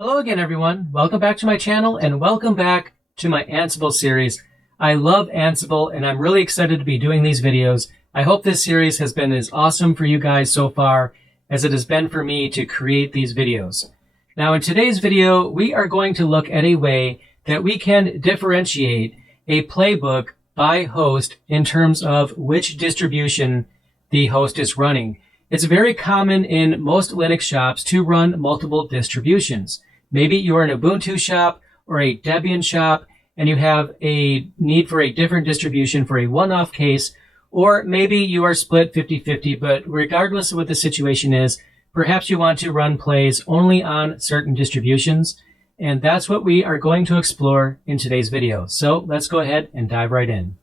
Hello again, everyone. Welcome back to my channel and welcome back to my Ansible series. I love Ansible and I'm really excited to be doing these videos. I hope this series has been as awesome for you guys so far as it has been for me to create these videos. Now, in today's video, we are going to look at a way that we can differentiate a playbook by host in terms of which distribution the host is running. It's very common in most Linux shops to run multiple distributions. Maybe you're an Ubuntu shop or a Debian shop and you have a need for a different distribution for a one-off case, or maybe you are split 50-50, but regardless of what the situation is, perhaps you want to run plays only on certain distributions, and that's what we are going to explore in today's video. So let's go ahead and dive right in.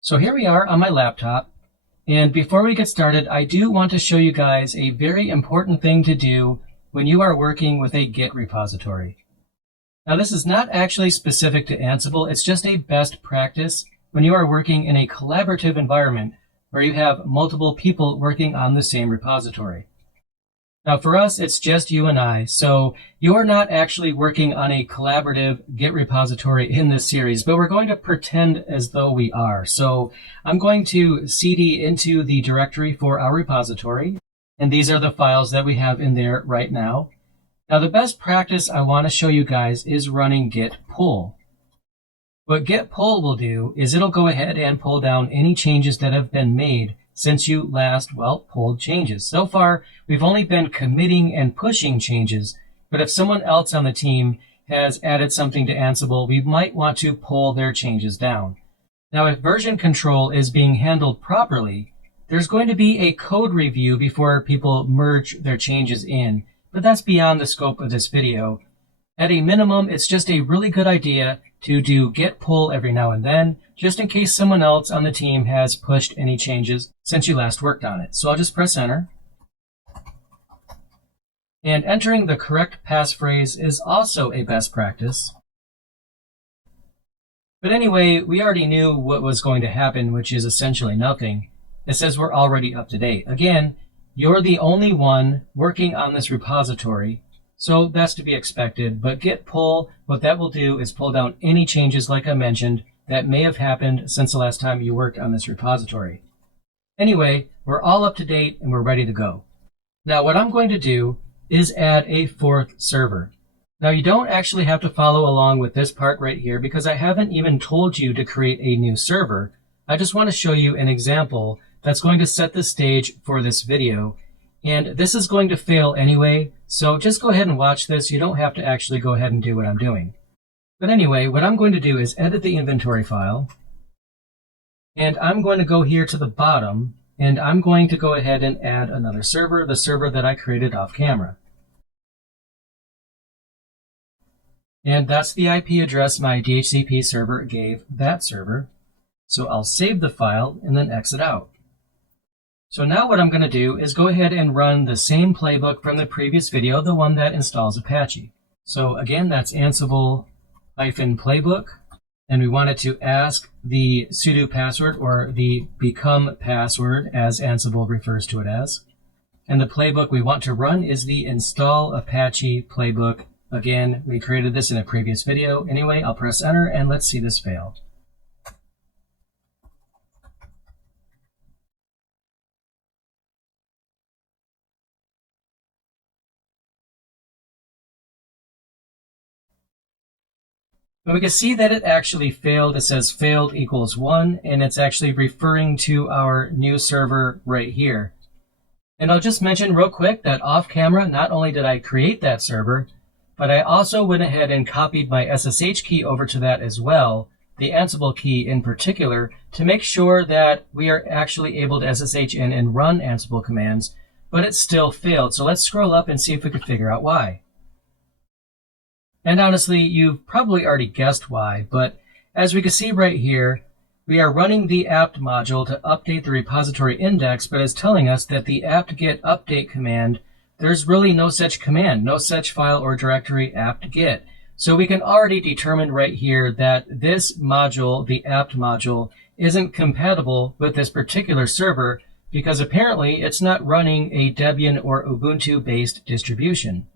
So here we are on my laptop, and before we get started, I do want to show you guys a very important thing to do when you are working with a Git repository. Now, this is not actually specific to Ansible, it's just a best practice when you are working in a collaborative environment where you have multiple people working on the same repository. Now, for us, it's just you and I, so you're not actually working on a collaborative Git repository in this series, but we're going to pretend as though we are. So I'm going to cd into the directory for our repository, and these are the files that we have in there right now. Now, the best practice I want to show you guys is running git pull. What git pull will do is it'll go ahead and pull down any changes that have been made since you last, pulled changes. So far, we've only been committing and pushing changes, but if someone else on the team has added something to Ansible, we might want to pull their changes down. Now, if version control is being handled properly, there's going to be a code review before people merge their changes in, but that's beyond the scope of this video. At a minimum, it's just a really good idea to do git pull every now and then, just in case someone else on the team has pushed any changes since you last worked on it. So I'll just press enter. And entering the correct passphrase is also a best practice. But anyway, we already knew what was going to happen, which is essentially nothing. It says we're already up to date. Again, you're the only one working on this repository, so that's to be expected. But git pull, what that will do is pull down any changes, like I mentioned, that may have happened since the last time you worked on this repository. Anyway, we're all up to date and we're ready to go. Now, what I'm going to do is add a fourth server. Now, you don't actually have to follow along with this part right here because I haven't even told you to create a new server. I just want to show you an example that's going to set the stage for this video. And this is going to fail anyway, so just go ahead and watch this. You don't have to actually go ahead and do what I'm doing. But anyway, what I'm going to do is edit the inventory file. And I'm going to go here to the bottom, and I'm going to go ahead and add another server, the server that I created off camera. And that's the IP address my DHCP server gave that server. So I'll save the file and then exit out. So now what I'm going to do is go ahead and run the same playbook from the previous video, the one that installs Apache. So again, that's Ansible-playbook, and we wanted to ask the sudo password or the become password as Ansible refers to it as. And the playbook we want to run is the install Apache playbook. Again, we created this in a previous video. Anyway, I'll press enter and let's see this fail. But we can see that it actually failed. It says failed equals 1, and it's actually referring to our new server right here. And I'll just mention real quick that off camera, not only did I create that server, but I also went ahead and copied my SSH key over to that as well, the Ansible key in particular, to make sure that we are actually able to SSH in and run Ansible commands, but it still failed. So let's scroll up and see if we can figure out why. And honestly, you've probably already guessed why, but as we can see right here, we are running the apt module to update the repository index, but it's telling us that the apt-get update command, there's really no such command, no such file or directory apt-get. So we can already determine right here that this module, the apt module, isn't compatible with this particular server because apparently it's not running a Debian or Ubuntu-based distribution.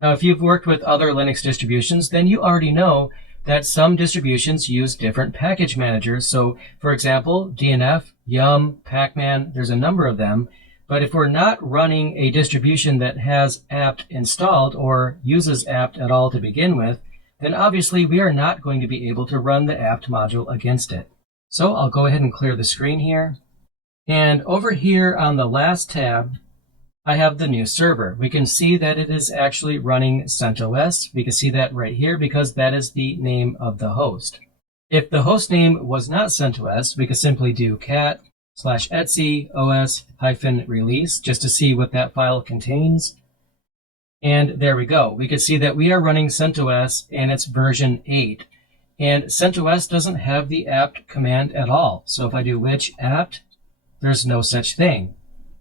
Now, if you've worked with other Linux distributions, then you already know that some distributions use different package managers. So, for example, DNF, Yum, Pacman, there's a number of them. But if we're not running a distribution that has apt installed or uses apt at all to begin with, then obviously we are not going to be able to run the apt module against it. So I'll go ahead and clear the screen here. And over here on the last tab, I have the new server. We can see that it is actually running CentOS. We can see that right here because that is the name of the host. If the host name was not CentOS, we could simply do cat/etc os-release just to see what that file contains. And there we go. We can see that we are running CentOS and it's version 8. And CentOS doesn't have the apt command at all. So if I do which apt, there's no such thing.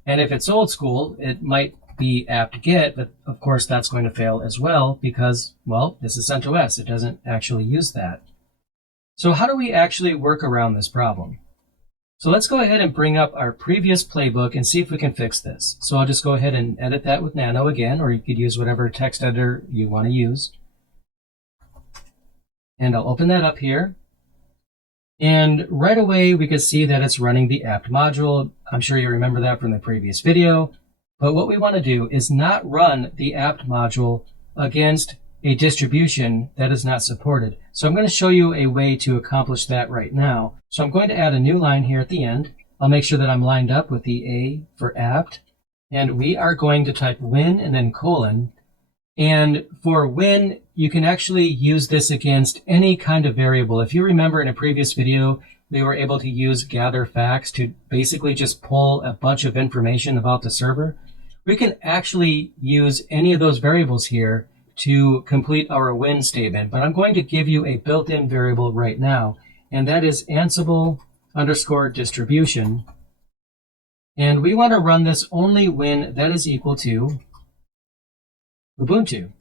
And if it's old school, it might be apt-get, but of course that's going to fail as well because, well, this is CentOS. It doesn't actually use that. So how do we actually work around this problem? So let's go ahead and bring up our previous playbook and see if we can fix this. So I'll just go ahead and edit that with Nano again, or you could use whatever text editor you want to use. And I'll open that up here. And right away, we can see that it's running the apt module. I'm sure you remember that from the previous video. But what we want to do is not run the apt module against a distribution that is not supported. So I'm going to show you a way to accomplish that right now. So I'm going to add a new line here at the end. I'll make sure that I'm lined up with the A for apt. And we are going to type win and then colon. And for win, you can actually use this against any kind of variable. If you remember in a previous video, we were able to use gather facts to basically just pull a bunch of information about the server. We can actually use any of those variables here to complete our win statement, but I'm going to give you a built-in variable right now, and that is Ansible _ distribution. And we want to run this only when that is equal to Ubuntu.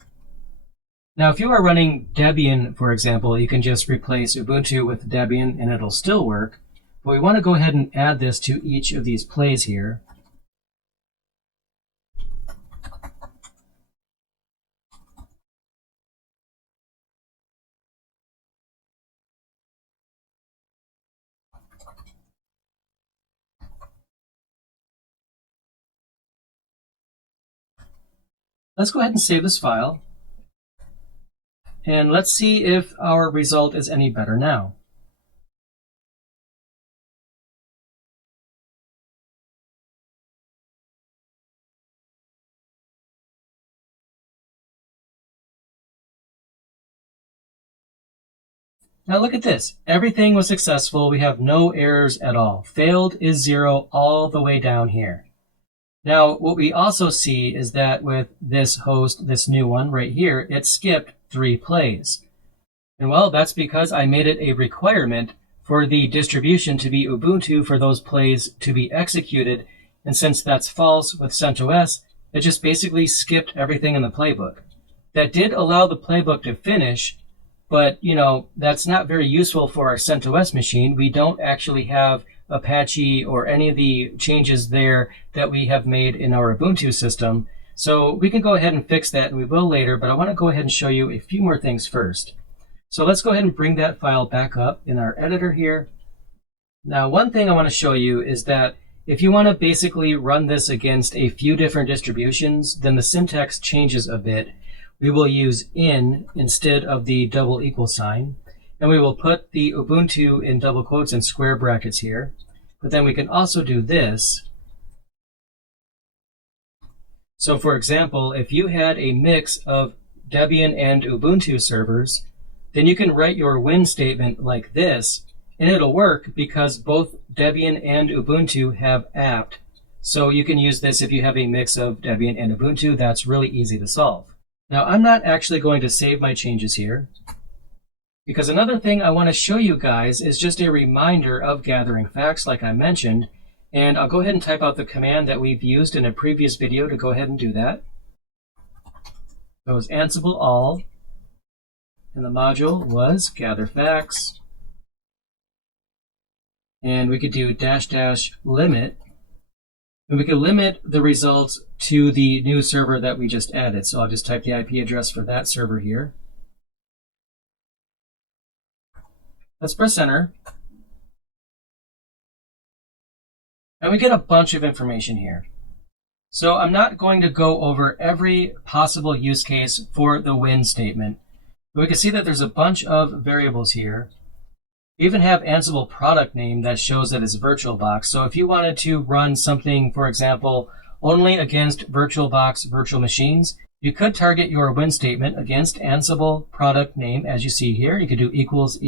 Now, if you are running Debian, for example, you can just replace Ubuntu with Debian and it'll still work. But we want to go ahead and add this to each of these plays here. Let's go ahead and save this file. And let's see if our result is any better now. Now look at this. Everything was successful. We have no errors at all. Failed is 0 all the way down here. Now, what we also see is that with this host, this new one right here, it skipped 3 plays. And well, that's because I made it a requirement for the distribution to be Ubuntu for those plays to be executed. And since that's false with CentOS, it just basically skipped everything in the playbook. That did allow the playbook to finish, but that's not very useful for our CentOS machine. We don't actually have Apache or any of the changes there that we have made in our Ubuntu system. So we can go ahead and fix that, and we will later, but I want to go ahead and show you a few more things first. So let's go ahead and bring that file back up in our editor here. Now, one thing I want to show you is that if you want to basically run this against a few different distributions, then the syntax changes a bit. We will use in instead of the double equal sign. And we will put the Ubuntu in double quotes and square brackets here. But then we can also do this. So for example, if you had a mix of Debian and Ubuntu servers, then you can write your win statement like this, and it'll work because both Debian and Ubuntu have apt. So you can use this if you have a mix of Debian and Ubuntu. That's really easy to solve. Now, I'm not actually going to save my changes here, Because another thing I want to show you guys is just a reminder of gathering facts like I mentioned. And I'll go ahead and type out the command that we've used in a previous video to go ahead and do that. So it was Ansible all, and the module was gather facts. And we could do -- limit. And we could limit the results to the new server that we just added. So I'll just type the IP address for that server here. Let's press enter. And we get a bunch of information here. So I'm not going to go over every possible use case for the when statement. But we can see that there's a bunch of variables here. We even have Ansible product name that shows that it's VirtualBox. So if you wanted to run something, for example, only against VirtualBox virtual machines, you could target your when statement against Ansible product name, as you see here. You could do equals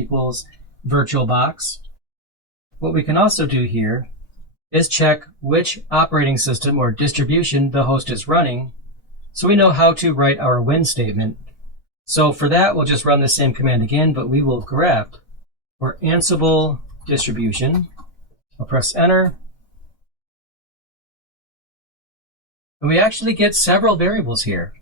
VirtualBox. What we can also do here is check which operating system or distribution the host is running, so we know how to write our when statement. So for that, we'll just run the same command again, but we will grep for Ansible distribution. I'll press enter. And we actually get several variables here.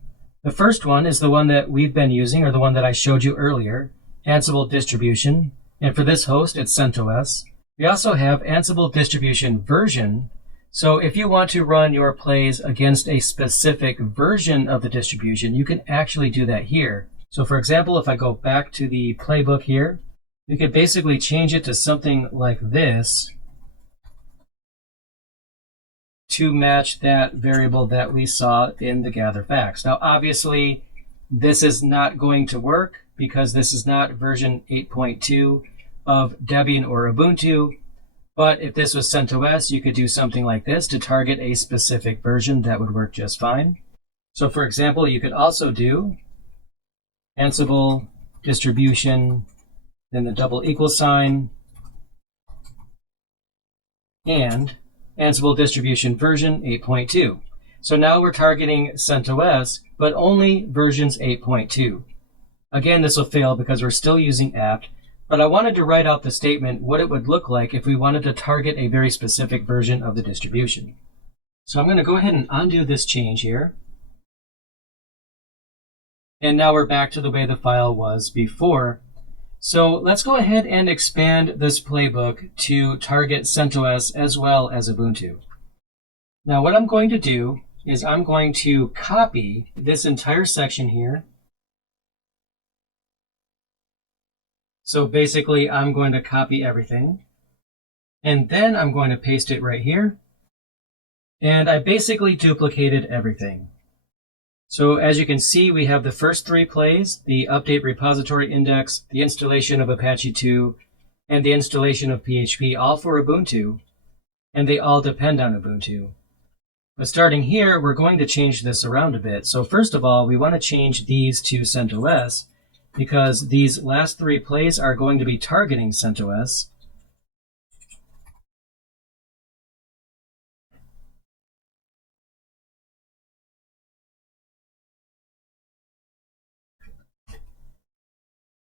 The first one is the one that we've been using, or the one that I showed you earlier, Ansible distribution. And for this host, it's CentOS. We also have Ansible distribution version. So if you want to run your plays against a specific version of the distribution, you can actually do that here. So for example, if I go back to the playbook here, we could basically change it to something like this to match that variable that we saw in the gather facts. Now, obviously, this is not going to work because this is not version 8.2 of Debian or Ubuntu. But if this was CentOS, you could do something like this to target a specific version that would work just fine. So for example, you could also do Ansible distribution, then the double equal sign, and Ansible distribution version 8.2. So now we're targeting CentOS, but only versions 8.2. Again, this will fail because we're still using apt, but I wanted to write out the statement what it would look like if we wanted to target a very specific version of the distribution. So I'm going to go ahead and undo this change here. And now we're back to the way the file was before. So let's go ahead and expand this playbook to target CentOS as well as Ubuntu. Now what I'm going to do is I'm going to copy this entire section here. So basically I'm going to copy everything. And then I'm going to paste it right here. And I basically duplicated everything. So as you can see, we have the first three plays, the update repository index, the installation of Apache 2, and the installation of PHP, all for Ubuntu, and they all depend on Ubuntu. But starting here, we're going to change this around a bit. So first of all, we want to change these to CentOS because these last three plays are going to be targeting CentOS.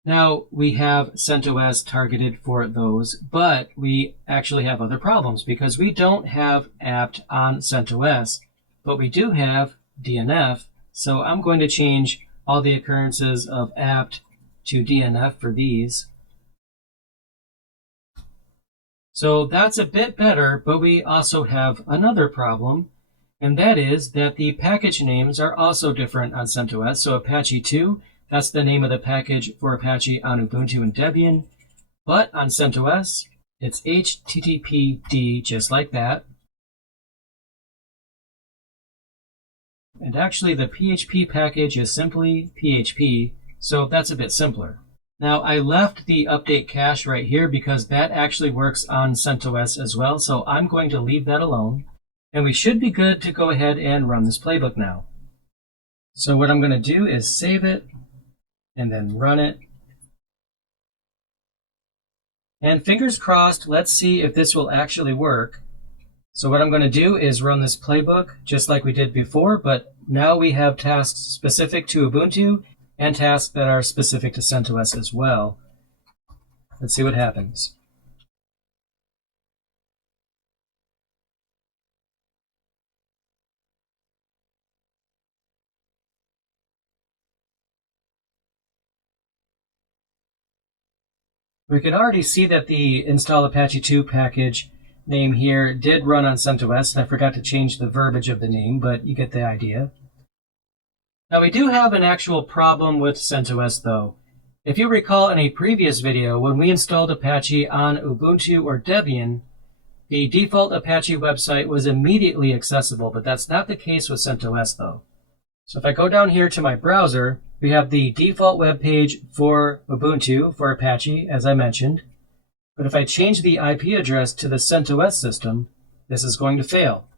Now, we have CentOS targeted for those, but we actually have other problems because we don't have apt on CentOS, but we do have DNF. So I'm going to change all the occurrences of apt to DNF for these. So that's a bit better, but we also have another problem, and that is that the package names are also different on CentOS. So Apache 2, that's the name of the package for Apache on Ubuntu and Debian. But on CentOS, it's HTTPD, just like that. And actually, the PHP package is simply PHP, so that's a bit simpler. Now, I left the update cache right here because that actually works on CentOS as well, so I'm going to leave that alone. And we should be good to go ahead and run this playbook now. So what I'm going to do is save it, and then run it. And fingers crossed, let's see if this will actually work. So what I'm going to do is run this playbook just like we did before, but now we have tasks specific to Ubuntu and tasks that are specific to CentOS as well. Let's see what happens. We can already see that the install Apache 2 package name here did run on CentOS. I forgot to change the verbiage of the name, but you get the idea. Now we do have an actual problem with CentOS though. If you recall in a previous video, when we installed Apache on Ubuntu or Debian, the default Apache website was immediately accessible, but that's not the case with CentOS though. So if I go down here to my browser, we have the default web page for Ubuntu, for Apache, as I mentioned. But if I change the IP address to the CentOS system, this is going to fail.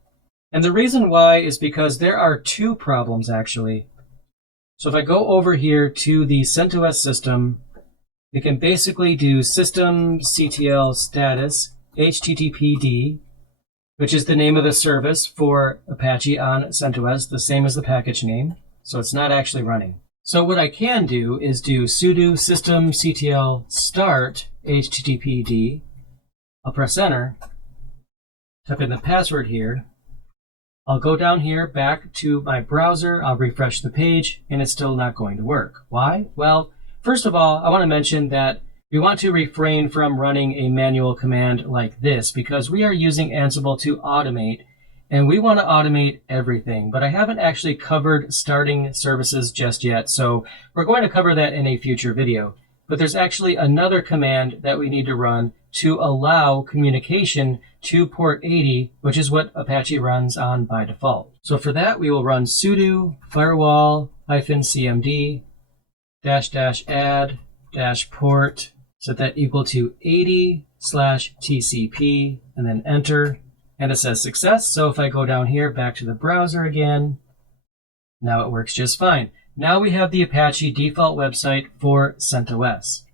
And the reason why is because there are two problems actually. So if I go over here to the CentOS system, we can basically do systemctl status httpd, which is the name of the service for Apache on CentOS, the same as the package name. So it's not actually running. So what I can do is do sudo systemctl start httpd. I'll press enter, type in the password here. I'll go down here back to my browser, I'll refresh the page, and it's still not going to work. Why? Well, first of all, I want to mention that we want to refrain from running a manual command like this because we are using Ansible to automate, and we want to automate everything. But I haven't actually covered starting services just yet, so we're going to cover that in a future video. But there's actually another command that we need to run to allow communication to port 80, which is what Apache runs on by default. So for that, we will run sudo firewall-cmd --add-port, set that equal to 80/TCP, and then enter. And it says success. So if I go down here back to the browser again, now it works just fine. Now we have the Apache default website for CentOS.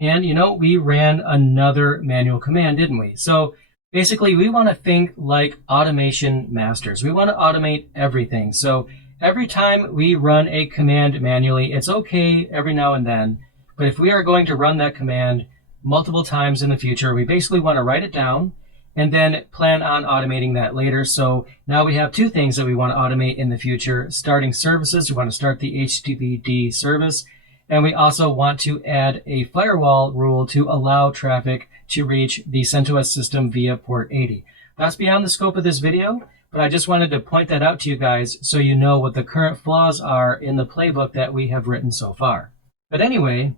And we ran another manual command, didn't we? So basically we want to think like automation masters. We want to automate everything. So every time we run a command manually, it's okay every now and then. But if we are going to run that command multiple times in the future, we basically want to write it down and then plan on automating that later. So now we have two things that we want to automate in the future. Starting services, we want to start the HTTPD service. And we also want to add a firewall rule to allow traffic to reach the CentOS system via port 80. That's beyond the scope of this video, but I just wanted to point that out to you guys so you know what the current flaws are in the playbook that we have written so far. But anyway,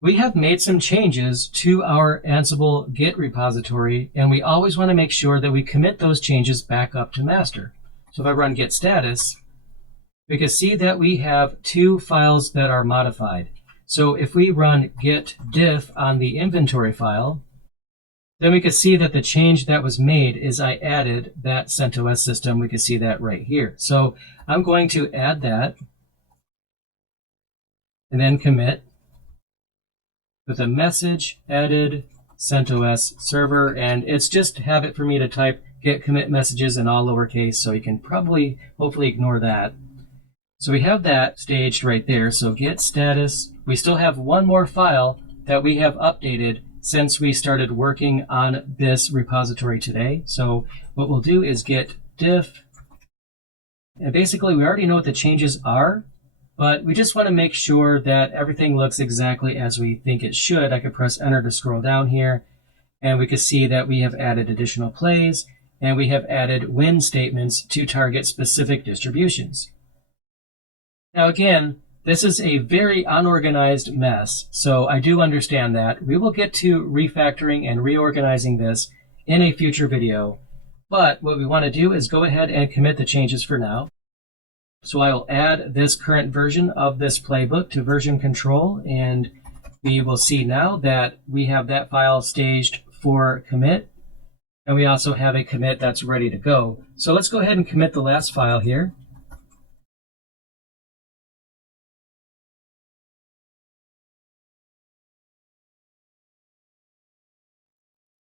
we have made some changes to our Ansible Git repository, and we always want to make sure that we commit those changes back up to master. So if I run git status, we can see that we have two files that are modified. So if we run git diff on the inventory file, then we can see that the change that was made is I added that CentOS system. We can see that right here. So I'm going to add that and then commit with a message added CentOS server, and it's just habit for me to type git commit messages in all lowercase, so you can hopefully ignore that. So we have that staged right there. So git status, we still have one more file that we have updated since we started working on this repository today. So what we'll do is git diff, and basically we already know what the changes are, but we just want to make sure that everything looks exactly as we think it should. I could press enter to scroll down here, and we can see that we have added additional plays, and we have added when statements to target specific distributions. Now again, this is a very unorganized mess, so I do understand that. We will get to refactoring and reorganizing this in a future video, but what we want to do is go ahead and commit the changes for now. So I will add this current version of this playbook to version control, and we will see now that we have that file staged for commit, and we also have a commit that's ready to go. So let's go ahead and commit the last file here.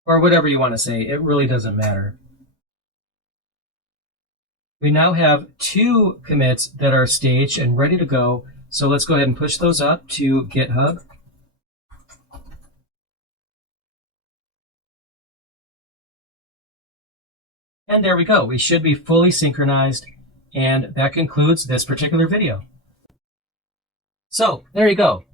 Or whatever you want to say, it really doesn't matter. We now have two commits that are staged and ready to go. So let's go ahead and push those up to GitHub. And there we go. We should be fully synchronized. And that concludes this particular video. So there you go.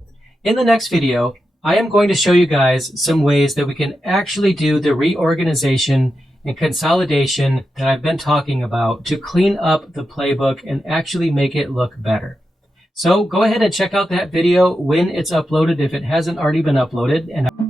In the next video, I am going to show you guys some ways that we can actually do the reorganization and consolidation that I've been talking about to clean up the playbook and actually make it look better. So go ahead and check out that video when it's uploaded if it hasn't already been uploaded. And